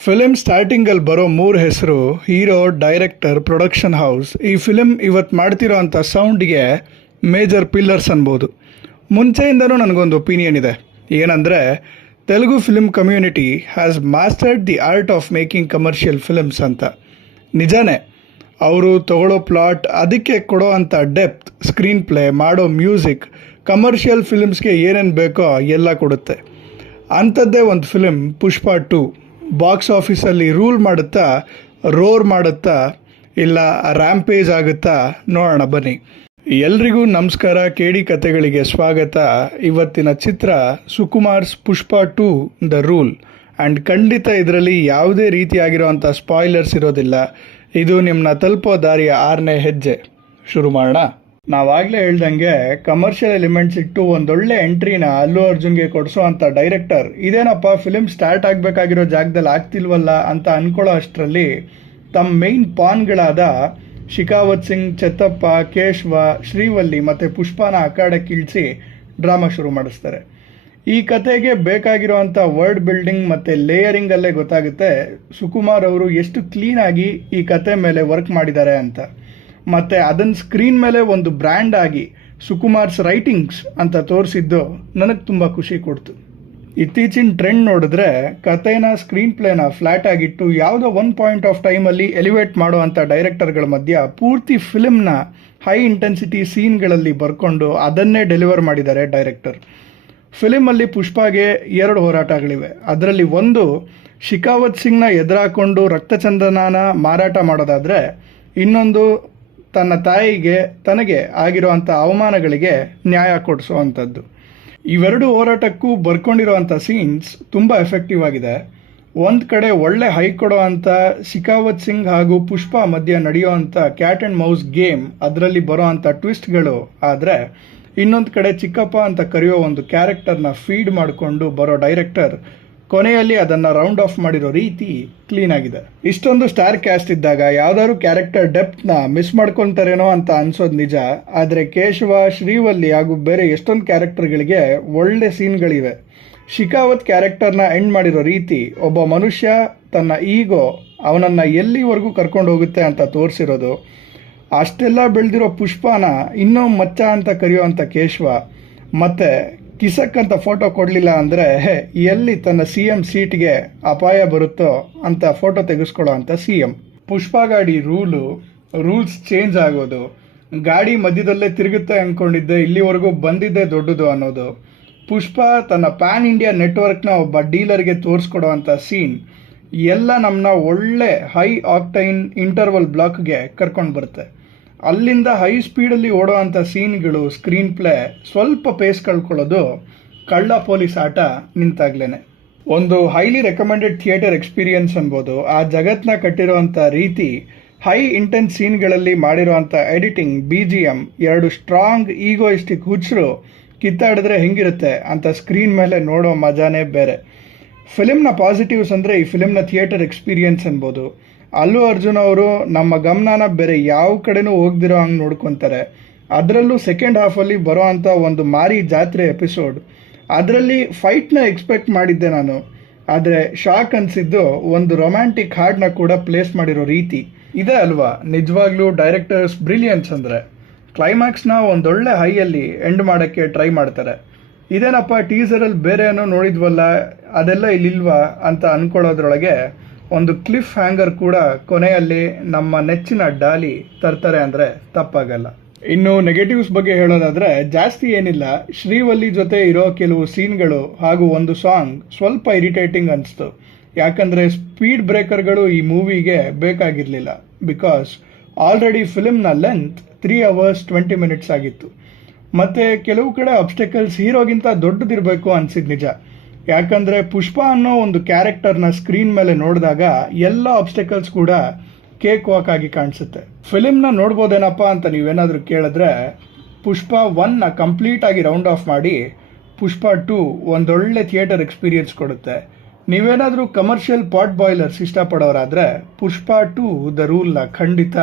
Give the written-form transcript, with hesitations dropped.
Film ಸ್ಟಾರ್ಟಿಂಗಲ್ಲಿ ಬರೋ ಮೂರು ಹೆಸರು: ಹೀರೋ, ಡೈರೆಕ್ಟರ್, ಪ್ರೊಡಕ್ಷನ್ ಹೌಸ್. ಈ ಫಿಲಿಮ್ ಇವತ್ತು ಮಾಡ್ತಿರೋ ಅಂಥ ಸೌಂಡ್ಗೆ ಮೇಜರ್ ಪಿಲ್ಲರ್ಸ್ ಅನ್ಬೋದು. ಮುಂಚೆಯಿಂದನೂ ನನಗೊಂದು ಒಪಿನಿಯನ್ ಇದೆ, ಏನಂದರೆ Telugu film community has mastered the art of making commercial films ಅಂತ. ನಿಜಾನೇ, ಅವರು ತಗೊಳ್ಳೋ ಪ್ಲಾಟ್, ಅದಕ್ಕೆ ಕೊಡೋ ಅಂಥ ಡೆಪ್ತ್, ಸ್ಕ್ರೀನ್ ಪ್ಲೇ, ಮಾಡೋ ಮ್ಯೂಸಿಕ್, ಕಮರ್ಷಿಯಲ್ ಫಿಲ್ಮ್ಸ್ಗೆ ಏನೇನು ಬೇಕೋ ಎಲ್ಲ ಕೊಡುತ್ತೆ. ಅಂಥದ್ದೇ ಒಂದು ಫಿಲ್ಮ್ ಪುಷ್ಪ 2 ಬಾಕ್ಸ್ ಆಫೀಸಲ್ಲಿ ರೂಲ್ ಮಾಡುತ್ತಾ, ರೋರ್ ಮಾಡುತ್ತಾ, ಇಲ್ಲ ರ್ಯಾಂಪೇಜ್ ಆಗುತ್ತಾ ನೋಡೋಣ ಬನ್ನಿ. ಎಲ್ರಿಗೂ ನಮಸ್ಕಾರ, ಕೇಡಿ ಕತೆಗಳಿಗೆ ಸ್ವಾಗತ. ಇವತ್ತಿನ ಚಿತ್ರ ಸುಕುಮಾರ್ಸ್ ಪುಷ್ಪ 2 ದ ರೂಲ್. ಆ್ಯಂಡ್ ಖಂಡಿತ ಇದರಲ್ಲಿ ಯಾವುದೇ ರೀತಿಯಾಗಿರೋವಂಥ ಸ್ಪಾಯ್ಲರ್ಸ್ ಇರೋದಿಲ್ಲ. ಇದು ನಿಮ್ಮನ್ನ ತಲುಪೋ ದಾರಿಯ 6ನೇ ಹೆಜ್ಜೆ. ಶುರು ಮಾಡೋಣ. ನಾವಾಗಲೇ ಹೇಳ್ದಂಗೆ ಕಮರ್ಷಿಯಲ್ ಎಲಿಮೆಂಟ್ಸ್ ಇಟ್ಟು ಒಂದೊಳ್ಳೆ ಎಂಟ್ರಿನ ಅಲ್ಲು ಅರ್ಜುನ್ಗೆ ಕೊಡಿಸೋ ಅಂಥ ಡೈರೆಕ್ಟರ್ ಇದೇನಪ್ಪ ಫಿಲಿಮ್ ಸ್ಟಾರ್ಟ್ ಆಗಬೇಕಾಗಿರೋ ಜಾಗದಲ್ಲಿ ಆಗ್ತಿಲ್ವಲ್ಲ ಅಂತ ಅಂದ್ಕೊಳ್ಳೋ ಅಷ್ಟರಲ್ಲಿ ತಮ್ಮ ಮೇಯ್ನ್ ಪಾನ್ಗಳಾದ ಶಿಖಾವತ್ ಸಿಂಗ್, ಚತ್ತಪ್ಪ, ಕೇಶವ, ಶ್ರೀವಲ್ಲಿ ಮತ್ತು ಪುಷ್ಪನ ಅಖಾಡಕ್ಕೆ ಇಳಿಸಿ ಡ್ರಾಮಾ ಶುರು ಮಾಡಿಸ್ತಾರೆ. ಈ ಕತೆಗೆ ಬೇಕಾಗಿರೋವಂಥ ವರ್ಡ್ ಬಿಲ್ಡಿಂಗ್ ಮತ್ತು ಲೇಯರಿಂಗಲ್ಲೇ ಗೊತ್ತಾಗುತ್ತೆ ಸುಕುಮಾರ್ ಅವರು ಎಷ್ಟು ಕ್ಲೀನಾಗಿ ಈ ಕತೆ ಮೇಲೆ ವರ್ಕ್ ಮಾಡಿದ್ದಾರೆ ಅಂತ. ಮತ್ತು ಅದನ್ನು ಸ್ಕ್ರೀನ್ ಮೇಲೆ ಒಂದು ಬ್ರ್ಯಾಂಡ್ ಆಗಿ ಸುಕುಮಾರ್ಸ್ ರೈಟಿಂಗ್ಸ್ ಅಂತ ತೋರಿಸಿದ್ದು ನನಗೆ ತುಂಬ ಖುಷಿ ಕೊಡ್ತು. ಇತ್ತೀಚಿನ ಟ್ರೆಂಡ್ ನೋಡಿದ್ರೆ ಕತೆನ, ಸ್ಕ್ರೀನ್ ಪ್ಲೇನ ಫ್ಲ್ಯಾಟ್ ಆಗಿಟ್ಟು ಯಾವುದೋ ಒಂದು ಪಾಯಿಂಟ್ ಆಫ್ ಟೈಮಲ್ಲಿ ಎಲಿವೇಟ್ ಮಾಡೋ ಅಂಥ ಡೈರೆಕ್ಟರ್ಗಳ ಮಧ್ಯ ಪೂರ್ತಿ ಫಿಲ್ಮ್ನ ಹೈ ಇಂಟೆನ್ಸಿಟಿ ಸೀನ್ಗಳಲ್ಲಿ ಬರ್ಕೊಂಡು ಅದನ್ನೇ ಡೆಲಿವರ್ ಮಾಡಿದ್ದಾರೆ ಡೈರೆಕ್ಟರ್. ಫಿಲಿಮಲ್ಲಿ ಪುಷ್ಪಾಗೆ 2 ಹೋರಾಟಗಳಿವೆ. ಅದರಲ್ಲಿ ಒಂದು ಶಿಖಾವತ್ ಸಿಂಗ್ನ ಎದುರಾಕೊಂಡು ರಕ್ತಚಂದನನ ಮಾರಾಟ ಮಾಡೋದಾದರೆ, ಇನ್ನೊಂದು ತನ್ನ ತಾಯಿಗೆ, ತನಗೆ ಆಗಿರುವಂಥ ಅವಮಾನಗಳಿಗೆ ನ್ಯಾಯ ಕೊಡಿಸುವಂಥದ್ದು. ಇವೆರಡು ಹೋರಾಟಕ್ಕೂ ಬರ್ಕೊಂಡಿರೋವಂಥ ಸೀನ್ಸ್ ತುಂಬ ಎಫೆಕ್ಟಿವ್ ಆಗಿದೆ. ಒಂದು ಕಡೆ ಒಳ್ಳೆ ಹೈ ಕೊಡೋ ಅಂಥ ಶಿಖಾವತ್ ಸಿಂಗ್ ಹಾಗೂ ಪುಷ್ಪ ಮಧ್ಯೆ ನಡೆಯುವಂಥ ಕ್ಯಾಟ್ ಆ್ಯಂಡ್ ಮೌಸ್ ಗೇಮ್, ಅದರಲ್ಲಿ ಬರೋ ಅಂಥ ಟ್ವಿಸ್ಟ್ಗಳು. ಆದರೆ ಇನ್ನೊಂದು ಕಡೆ ಚಿಕ್ಕಪ್ಪ ಅಂತ ಕರೆಯೋ ಒಂದು ಕ್ಯಾರೆಕ್ಟರ್ನ ಫೀಡ್ ಮಾಡಿಕೊಂಡು ಬರೋ ಡೈರೆಕ್ಟರ್ ಕೊನೆಯಲ್ಲಿ ಅದನ್ನು ರೌಂಡ್ ಆಫ್ ಮಾಡಿರೋ ರೀತಿ ಕ್ಲೀನ್ ಆಗಿದೆ. ಇಷ್ಟೊಂದು ಸ್ಟಾರ್ ಕ್ಯಾಸ್ಟ್ ಇದ್ದಾಗ ಯಾವ್ದಾದ್ರು ಕ್ಯಾರೆಕ್ಟರ್ ಡೆಪ್ತ್ನ ಮಿಸ್ ಮಾಡ್ಕೊತಾರೇನೋ ಅಂತ ಅನ್ಸೋದು ನಿಜ. ಆದರೆ ಕೇಶವ, ಶ್ರೀವಲ್ಲಿ ಹಾಗೂ ಬೇರೆ ಎಷ್ಟೊಂದು ಕ್ಯಾರೆಕ್ಟರ್ಗಳಿಗೆ ಒಳ್ಳೆ ಸೀನ್ಗಳಿವೆ. ಶಿಖಾವತ್ ಕ್ಯಾರೆಕ್ಟರ್ನ ಎಂಡ್ ಮಾಡಿರೋ ರೀತಿ, ಒಬ್ಬ ಮನುಷ್ಯ ತನ್ನ ಈಗೋ ಅವನನ್ನು ಎಲ್ಲಿವರೆಗೂ ಕರ್ಕೊಂಡು ಹೋಗುತ್ತೆ ಅಂತ ತೋರಿಸಿರೋದು. ಅಷ್ಟೆಲ್ಲ ಬೆಳೆದಿರೋ ಪುಷ್ಪನ ಇನ್ನೂ ಮಚ್ಚ ಅಂತ ಕರೆಯುವಂಥ ಕೇಶವ, ಮತ್ತು ಕಿಸಕ್ ಅಂತ ಫೋಟೋ ಕೊಡಲಿಲ್ಲ ಅಂದರೆ ಎಲ್ಲಿ ತನ್ನ CM ಸೀಟ್ಗೆ ಅಪಾಯ ಬರುತ್ತೋ ಅಂತ ಫೋಟೋ ತೆಗೆಸ್ಕೊಳ್ಳೋ ಅಂಥ CM. ಪುಷ್ಪ ಗಾಡಿ ರೂಲ್ಸ್ ಚೇಂಜ್ ಆಗೋದು, ಗಾಡಿ ಮಧ್ಯದಲ್ಲೇ ತಿರುಗುತ್ತೆ ಅಂದ್ಕೊಂಡಿದ್ದೆ, ಇಲ್ಲಿವರೆಗೂ ಬಂದಿದ್ದೇ ದೊಡ್ಡದು ಅನ್ನೋದು, ಪುಷ್ಪ ತನ್ನ ಪ್ಯಾನ್ ಇಂಡಿಯಾ ನೆಟ್ವರ್ಕ್ನ ಒಬ್ಬ ಡೀಲರ್ಗೆ ತೋರಿಸ್ಕೊಡೋ ಅಂಥ ಸೀನ್ ಎಲ್ಲ ನಮ್ಮನ್ನ ಒಳ್ಳೆ ಹೈ ಆಕ್ಟೈನ್ ಇಂಟರ್ವಲ್ ಬ್ಲಾಕ್ಗೆ ಕರ್ಕೊಂಡು ಬರುತ್ತೆ. ಅಲ್ಲಿಂದ ಹೈ ಸ್ಪೀಡಲ್ಲಿ ಓಡೋ ಅಂಥ ಸೀನ್ಗಳು, ಸ್ಕ್ರೀನ್ ಪ್ಲೇ ಸ್ವಲ್ಪ ಪೇಸ್ ಕಳ್ಕೊಳ್ಳೋದು ಕಳ್ಳ ಪೊಲೀಸ್ ಆಟ ನಿಂತಾಗ್ಲೇ. ಒಂದು ಹೈಲಿ ರೆಕಮೆಂಡೆಡ್ ಥಿಯೇಟರ್ ಎಕ್ಸ್ಪೀರಿಯನ್ಸ್ ಅನ್ಬೋದು. ಆ ಜಗತ್ತನ್ನ ಕಟ್ಟಿರೋವಂಥ ರೀತಿ, ಹೈ ಇಂಟೆನ್ಸ್ ಸೀನ್ಗಳಲ್ಲಿ ಮಾಡಿರೋವಂಥ ಎಡಿಟಿಂಗ್, BGM, 2 ಸ್ಟ್ರಾಂಗ್ ಈಗೋಯಿಸ್ಟಿಕ್ ಹುಚ್ಚರು ಕಿತ್ತಾಡಿದ್ರೆ ಹೆಂಗಿರುತ್ತೆ ಅಂತ ಸ್ಕ್ರೀನ್ ಮೇಲೆ ನೋಡೋ ಮಜಾನೇ ಬೇರೆ. ಫಿಲಿಮ್ನ ಪಾಸಿಟಿವ್ಸ್ ಅಂದರೆ ಈ ಫಿಲಿಮ್ನ ಥಿಯೇಟರ್ ಎಕ್ಸ್ಪೀರಿಯನ್ಸ್ ಅನ್ಬೋದು. ಅಲ್ಲು ಅರ್ಜುನ್ ಅವರು ನಮ್ಮ ಗಮನನ ಬೇರೆ ಯಾವ ಕಡೆನೂ ಹೋಗ್ದಿರೋ ಹಂಗೆ ನೋಡ್ಕೊತಾರೆ. ಅದರಲ್ಲೂ ಸೆಕೆಂಡ್ ಹಾಫಲ್ಲಿ ಬರೋ ಅಂಥ ಒಂದು ಮಾರಿ ಜಾತ್ರೆ ಎಪಿಸೋಡ್, ಅದರಲ್ಲಿ ಫೈಟ್ನ ಎಕ್ಸ್ಪೆಕ್ಟ್ ಮಾಡಿದ್ದೆ ನಾನು. ಆದರೆ ಶಾಕ್ ಅನಿಸಿದ್ದು ಒಂದು ರೊಮ್ಯಾಂಟಿಕ್ ಹಾಡನ್ನ ಕೂಡ ಪ್ಲೇಸ್ ಮಾಡಿರೋ ರೀತಿ ಇದೆ ಅಲ್ವಾ ನಿಜವಾಗ್ಲೂ ಡೈರೆಕ್ಟರ್ಸ್ ಬ್ರಿಲಿಯನ್ಸ್ ಅಂದರೆ. ಕ್ಲೈಮ್ಯಾಕ್ಸ್ನ ಒಂದೊಳ್ಳೆ ಹೈಯಲ್ಲಿ ಎಂಡ್ ಮಾಡೋಕ್ಕೆ ಟ್ರೈ ಮಾಡ್ತಾರೆ. ಇದೇನಪ್ಪ ಟೀಸರಲ್ಲಿ ಬೇರೆ ಏನೋ ನೋಡಿದ್ವಲ್ಲ, ಅದೆಲ್ಲ ಇಲ್ಲಿಲ್ವಾ ಅಂತ ಅಂದ್ಕೊಳ್ಳೋದ್ರೊಳಗೆ ಒಂದು ಕ್ಲಿಫ್ ಹ್ಯಾಂಗರ್ ಕೂಡ ಕೊನೆಯಲ್ಲಿ ನಮ್ಮ ನೆಚ್ಚಿನ ಡಾಲಿ ತರ್ತಾರೆ ಅಂದರೆ ತಪ್ಪಾಗಲ್ಲ. ಇನ್ನು ನೆಗೆಟಿವ್ಸ್ ಬಗ್ಗೆ ಹೇಳೋದಾದರೆ ಜಾಸ್ತಿ ಏನಿಲ್ಲ. ಶ್ರೀವಲ್ಲಿ ಜೊತೆ ಇರೋ ಕೆಲವು ಸೀನ್ಗಳು ಹಾಗೂ ಒಂದು ಸಾಂಗ್ ಸ್ವಲ್ಪ ಇರಿಟೇಟಿಂಗ್ ಅನಿಸ್ತು. ಯಾಕಂದರೆ ಸ್ಪೀಡ್ ಬ್ರೇಕರ್ಗಳು ಈ ಮೂವಿಗೆ ಬೇಕಾಗಿರಲಿಲ್ಲ. ಬಿಕಾಸ್ ಆಲ್ರೆಡಿ ಫಿಲ್ಮ್ನ ಲೆಂತ್ 3 hours 20 minutes ಆಗಿತ್ತು. ಮತ್ತು ಕೆಲವು ಕಡೆ ಅಬ್ಸ್ಟೆಕಲ್ಸ್ ಹೀರೋಗಿಂತ ದೊಡ್ಡದಿರಬೇಕು ಅನಿಸಿದ್ದು ನಿಜ. ಯಾಕಂದರೆ ಪುಷ್ಪ ಅನ್ನೋ ಒಂದು ಕ್ಯಾರೆಕ್ಟರ್ನ ಸ್ಕ್ರೀನ್ ಮೇಲೆ ನೋಡಿದಾಗ ಎಲ್ಲ ಆಬ್ಸ್ಟೆಕಲ್ಸ್ ಕೂಡ ಕೇಕ್ ವಾಕ್ ಆಗಿ ಕಾಣಿಸುತ್ತೆ. ಫಿಲಿಮ್ನ ನೋಡ್ಬೋದೇನಪ್ಪ ಅಂತ ನೀವೇನಾದರೂ ಕೇಳಿದ್ರೆ, ಪುಷ್ಪ 1ನ ಕಂಪ್ಲೀಟಾಗಿ ರೌಂಡ್ ಆಫ್ ಮಾಡಿ ಪುಷ್ಪ 2 ಒಂದೊಳ್ಳೆ ಥಿಯೇಟರ್ ಎಕ್ಸ್ಪೀರಿಯನ್ಸ್ ಕೊಡುತ್ತೆ. ನೀವೇನಾದರೂ ಕಮರ್ಷಿಯಲ್ ಪಾಟ್ ಬಾಯ್ಲರ್ಸ್ ಇಷ್ಟಪಡೋರಾದರೆ ಪುಷ್ಪ 2 ದ ರೂಲ್ನ ಖಂಡಿತ